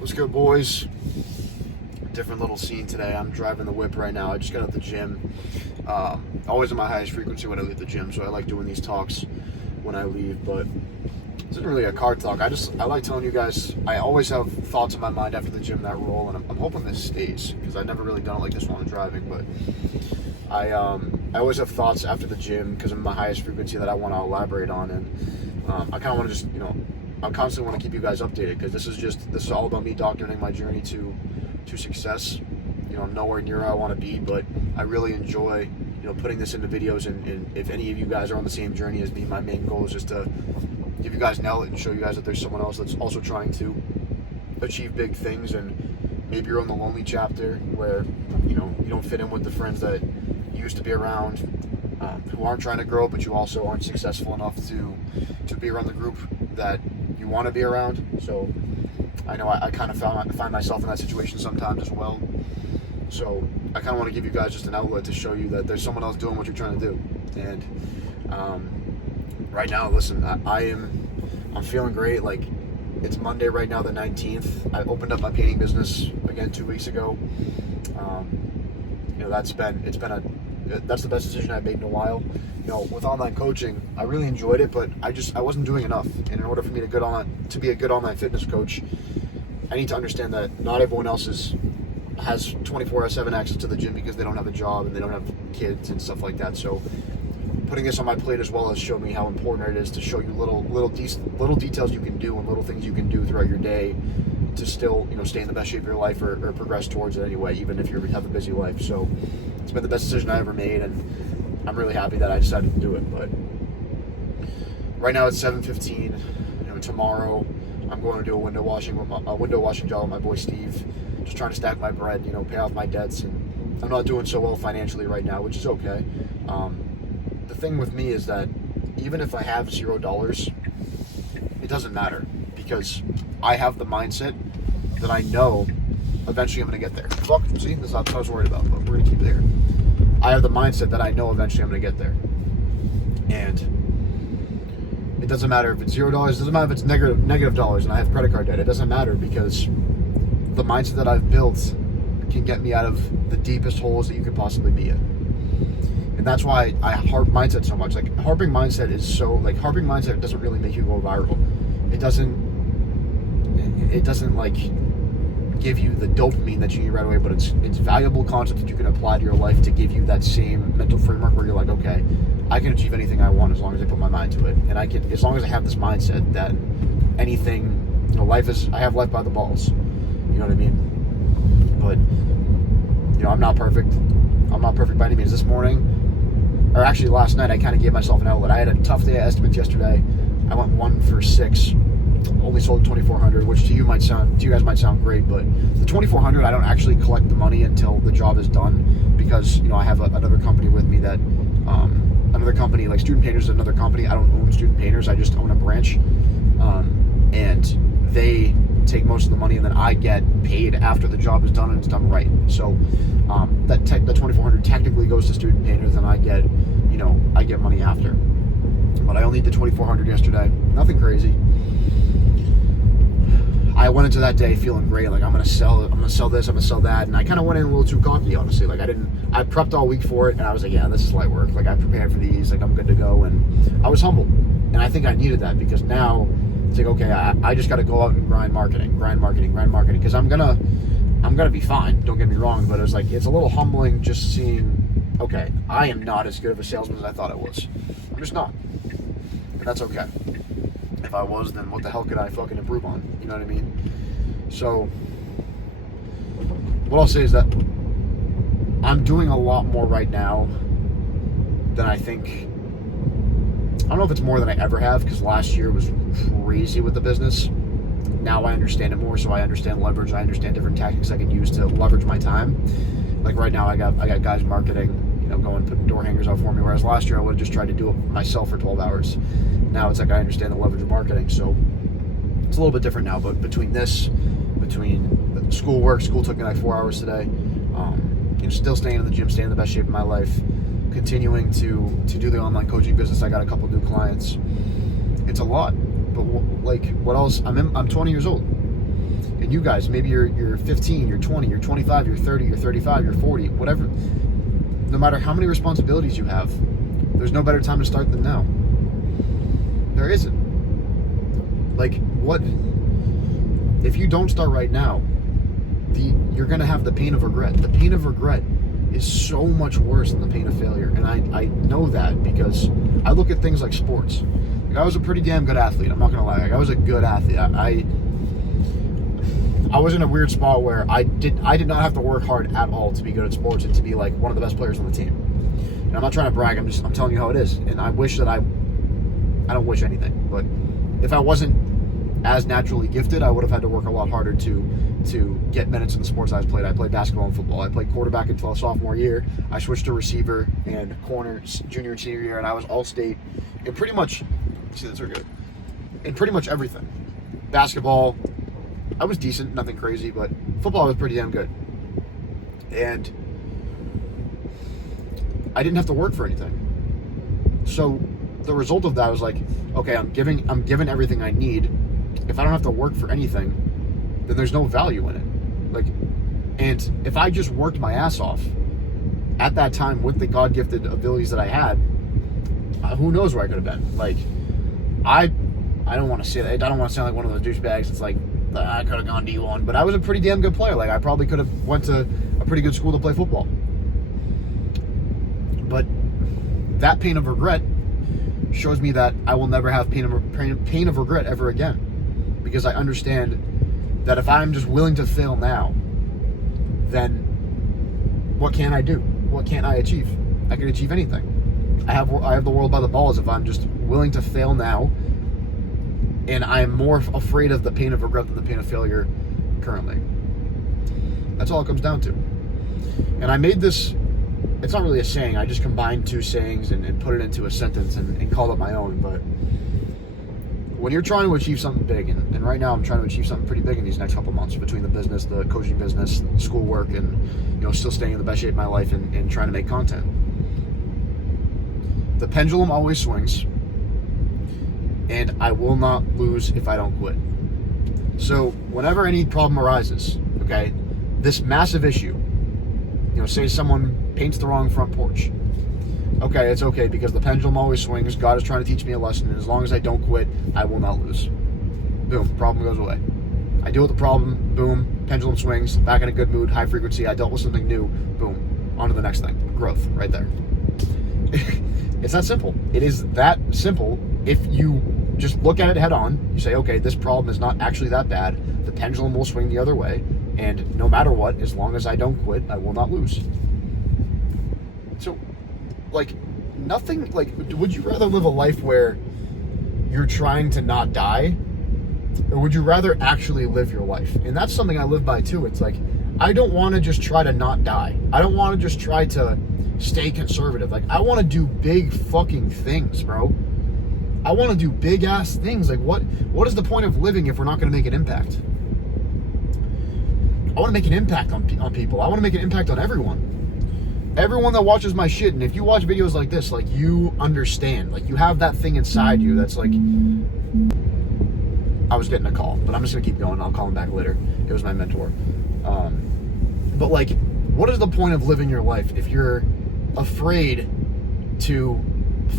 What's good, boys? Different little scene today. I'm driving the whip right now. I just got out the gym. Always at my highest frequency when I leave the gym, so I like doing these talks when I leave, but this isn't really a car talk. I like telling you guys, I always have thoughts in my mind after the gym that roll, and I'm hoping this stays, because I've never really done it like this while I'm driving, but I always have thoughts after the gym because I'm my highest frequency that I want to elaborate on, and I kind of want to just, I constantly want to keep you guys updated, because this is all about me documenting my journey to success. I'm nowhere near where I want to be, but I really enjoy, putting this into videos, and if any of you guys are on the same journey as me, my main goal is just to give you guys an outlet and show you guys that there's someone else that's also trying to achieve big things, and maybe you're on the lonely chapter where, you don't fit in with the friends that you used to be around, who aren't trying to grow, but you also aren't successful enough to be around the group that you want to be around. So I know I kind of find myself in that situation sometimes as well. So I kind of want to give you guys just an outlet to show you that there's someone else doing what you're trying to do. And right now, listen, I'm feeling great. Like, it's Monday right now, the 19th. I opened up my painting business again 2 weeks ago. That's the best decision I've made in a while. With online coaching, I really enjoyed it, but I wasn't doing enough. And in order for me to be a good online fitness coach, I need to understand that not everyone else has 24/7 access to the gym because they don't have a job and they don't have kids and stuff like that. So putting this on my plate as well has showed me how important it is to show you little details you can do and little things you can do throughout your day to still stay in the best shape of your life or progress towards it anyway, even if you have a busy life. So it's been the best decision I ever made, and I'm really happy that I decided to do it. But right now it's 7:15. Tomorrow I'm going to do a window washing job with my boy Steve. Just trying to stack my bread, pay off my debts, and I'm not doing so well financially right now, which is okay. The thing with me is that even if I have $0, it doesn't matter, because I have the mindset that I know eventually I'm going to get there. Fuck, see, this is what I was worried about, but we're going to keep it there. I have the mindset that I know eventually I'm going to get there. And it doesn't matter if it's $0, it doesn't matter if it's negative dollars and I have credit card debt. It doesn't matter, because the mindset that I've built can get me out of the deepest holes that you could possibly be in. And that's why I harp mindset so much. Like, harping mindset doesn't really make you go viral. It doesn't like give you the dopamine that you need right away, but it's valuable concept that you can apply to your life to give you that same mental framework where you're like, okay, I can achieve anything I want as long as I put my mind to it. And as long as I have this mindset that anything, I have life by the balls. You know what I mean? But, I'm not perfect. I'm not perfect by any means. This morning, or actually last night, I kind of gave myself an outlet. I had a tough day at estimates yesterday. I went 1 for 6. Only sold 2,400, which to you guys might sound great, but the 2,400, I don't actually collect the money until the job is done, because I have another company with me that another company, like Student Painters is another company. I don't own Student Painters, I just own a branch, and they take most of the money, and then I get paid after the job is done and it's done right. So that 2,400 technically goes to Student Painters, and I get money after. But I only did 2,400 yesterday. Nothing crazy. I went into that day feeling great. Like, I'm gonna sell this, I'm gonna sell that, and I kind of went in a little too cocky, honestly. Like, I prepped all week for it, and I was like, yeah, this is light work. Like, I prepared for these. Like, I'm good to go, and I was humble, and I think I needed that, because now it's like, okay, I just got to go out and grind marketing, because I'm gonna be fine. Don't get me wrong, but it's a little humbling just seeing, okay, I am not as good of a salesman as I thought I was. I'm just not, and that's okay. If I was, then what the hell could I fucking improve on? You know what I mean? So what I'll say is that I'm doing a lot more right now than I think. I don't know if it's more than I ever have, because last year was crazy with the business. Now I understand it more, so I understand leverage. I understand different tactics I can use to leverage my time. Like, right now, I got guys marketing, going putting door hangers out for me, whereas last year I would have just tried to do it myself for 12 hours. Now it's like I understand the leverage of marketing, so it's a little bit different now. But between school took me like 4 hours today. Still staying in the gym, staying in the best shape of my life, continuing to do the online coaching business. I got a couple new clients. It's a lot, but what else? I'm 20 years old. And you guys, maybe you're 15, you're 20, you're 25, you're 30, you're 35, you're 40, whatever. No matter how many responsibilities you have, there's no better time to start than now. There isn't. Like, what if you don't start right now? You're gonna have the pain of regret. The pain of regret is so much worse than the pain of failure, and I know that because I look at things like sports. Like, I was a pretty damn good athlete. I'm not gonna lie. Like, I was a good athlete. I was in a weird spot where I did not have to work hard at all to be good at sports and to be like one of the best players on the team. And I'm not trying to brag. I'm telling you how it is. And I wish that I don't wish anything, but if I wasn't as naturally gifted, I would have had to work a lot harder to get minutes in the sports I played. I played basketball and football. I played quarterback until sophomore year. I switched to receiver and corner junior and senior year, and I was all-state in pretty much. See, those are good. In pretty much everything. Basketball, I was decent, nothing crazy, but football was pretty damn good. And I didn't have to work for anything. So the result of that was like, okay, I'm given everything I need. If I don't have to work for anything, then there's no value in it. Like, and if I just worked my ass off at that time with the God-gifted abilities that I had, who knows where I could have been. Like, I don't want to say that. I don't want to sound like one of those douchebags. It's like, I could have gone D1, but I was a pretty damn good player. Like, I probably could have went to a pretty good school to play football. But that pain of regret shows me that I will never have pain of regret ever again, because I understand that if I'm just willing to fail now, then what can I do? What can't I achieve? I can achieve anything. I have the world by the balls if I'm just willing to fail now, and I'm more afraid of the pain of regret than the pain of failure currently. That's all it comes down to. And I made this, it's not really a saying, I just combined two sayings and put it into a sentence and called it my own. But when you're trying to achieve something big, and right now I'm trying to achieve something pretty big in these next couple months between the business, the coaching business, schoolwork, and still staying in the best shape of my life and trying to make content. The pendulum always swings, and I will not lose if I don't quit. So whenever any problem arises, okay, this massive issue, say someone paints the wrong front porch. Okay, it's okay because the pendulum always swings. God is trying to teach me a lesson, and as long as I don't quit, I will not lose. Boom, problem goes away. I deal with the problem, boom, pendulum swings, back in a good mood, high frequency, I dealt with something new, boom, on to the next thing. Growth, right there. It's that simple. It is that simple. If you just look at it head on, you say, okay, this problem is not actually that bad, the pendulum will swing the other way, and no matter what, as long as I don't quit, I will not lose. So, like, nothing, like, would you rather live a life where you're trying to not die, or would you rather actually live your life? And that's something I live by too. It's like, I don't want to just try to not die. I don't want to just try to stay conservative. Like, I want to do big fucking things, bro. I want to do big ass things. Like, what is the point of living if we're not going to make an impact? I want to make an impact on people. I want to make an impact on everyone. Everyone that watches my shit, and if you watch videos like this, like, you understand. Like, you have that thing inside you that's like, I was getting a call, but I'm just going to keep going. I'll call him back later. It was my mentor. But, like, what is the point of living your life if you're afraid to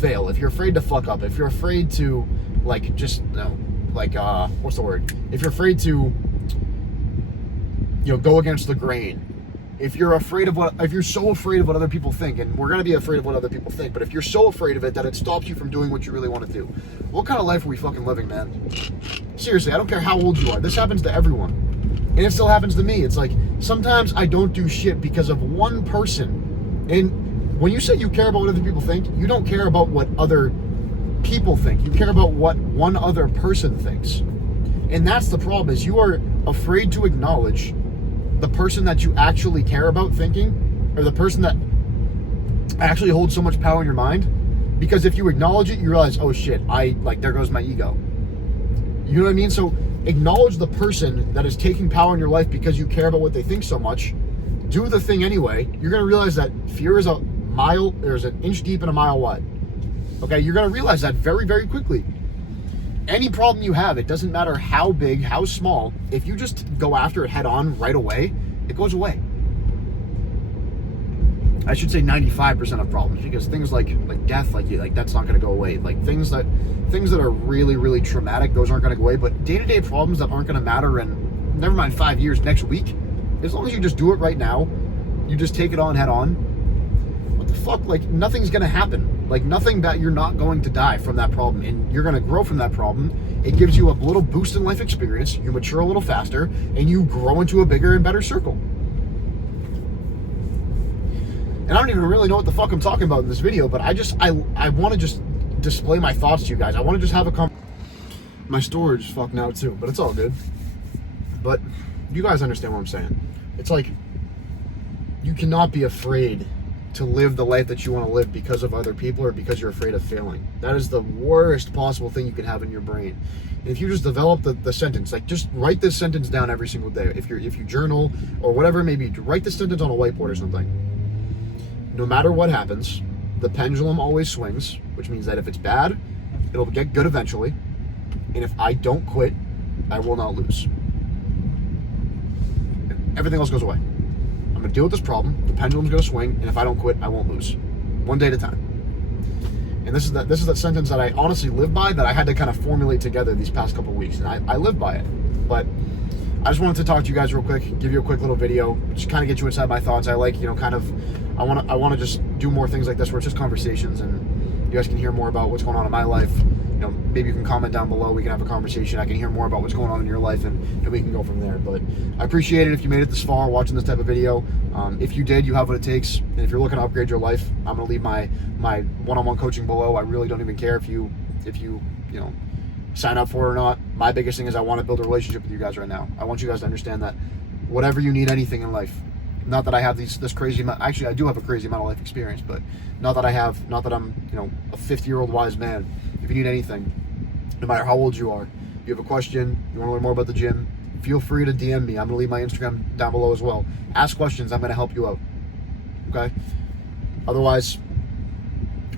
fail, if you're afraid to fuck up, if you're afraid to, like, just, what's the word? If you're afraid to, go against the grain, if you're so afraid of what other people think, and we're going to be afraid of what other people think, but if you're so afraid of it that it stops you from doing what you really want to do, what kind of life are we fucking living, man? Seriously, I don't care how old you are. This happens to everyone. And it still happens to me. It's like, sometimes I don't do shit because of one person. And when you say you care about what other people think, you don't care about what other people think. You care about what one other person thinks. And that's the problem, is you are afraid to acknowledge the person that you actually care about thinking, or the person that actually holds so much power in your mind. Because if you acknowledge it, you realize, oh shit, there goes my ego. You know what I mean? So acknowledge the person that is taking power in your life because you care about what they think so much. Do the thing anyway. You're going to realize that fear is there's an inch deep and a mile wide. Okay, you're going to realize that very, very quickly. Any problem you have, it doesn't matter how big, how small, if you just go after it head on right away, it goes away. I should say 95% of problems, because things like death, like that's not going to go away. Like things that are really, really traumatic, those aren't going to go away. But day-to-day problems that aren't going to matter in, never mind 5 years, next week, as long as you just do it right now, you just take it on head on. What the fuck? Like nothing's going to happen. Like nothing, that you're not going to die from that problem, and you're going to grow from that problem. It gives you a little boost in life experience. You mature a little faster, and you grow into a bigger and better circle. And I don't even really know what the fuck I'm talking about in this video, but I want to just display my thoughts to you guys. I want to just have a my storage is fucked now too, but it's all good. But you guys understand what I'm saying. It's like, you cannot be afraid to live the life that you want to live because of other people or because you're afraid of failing. That is the worst possible thing you can have in your brain. And if you just develop the sentence, like just write this sentence down every single day. If you journal or whatever it may be, write this sentence on a whiteboard or something. No matter what happens, the pendulum always swings, which means that if it's bad, it'll get good eventually. And if I don't quit, I will not lose. Everything else goes away. I'm going to deal with this problem. The pendulum's going to swing, and if I don't quit, I won't lose. One day at a time. And this is that sentence that I honestly live by, that I had to kind of formulate together these past couple of weeks, and I live by it. But I just wanted to talk to you guys real quick, give you a quick little video, just kind of get you inside my thoughts. I like, I want to just do more things like this where it's just conversations, and you guys can hear more about what's going on in my life. Maybe you can comment down below. We can have a conversation. I can hear more about what's going on in your life, and we can go from there. But I appreciate it if you made it this far watching this type of video. If you did, you have what it takes. And if you're looking to upgrade your life, I'm going to leave my one-on-one coaching below. I really don't even care if you sign up for it or not. My biggest thing is I want to build a relationship with you guys right now. I want you guys to understand that whatever you need, anything in life, not that I have this crazy amount, actually I do have a crazy amount of life experience, but not that I'm a 50-year-old wise man. If you need anything, no matter how old you are, you have a question, you want to learn more about the gym, feel free to DM me. I'm going to leave my Instagram down below as well. Ask questions. I'm going to help you out. Okay? Otherwise,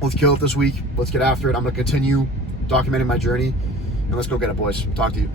let's kill it this week. Let's get after it. I'm going to continue documenting my journey, and let's go get it, boys. Talk to you.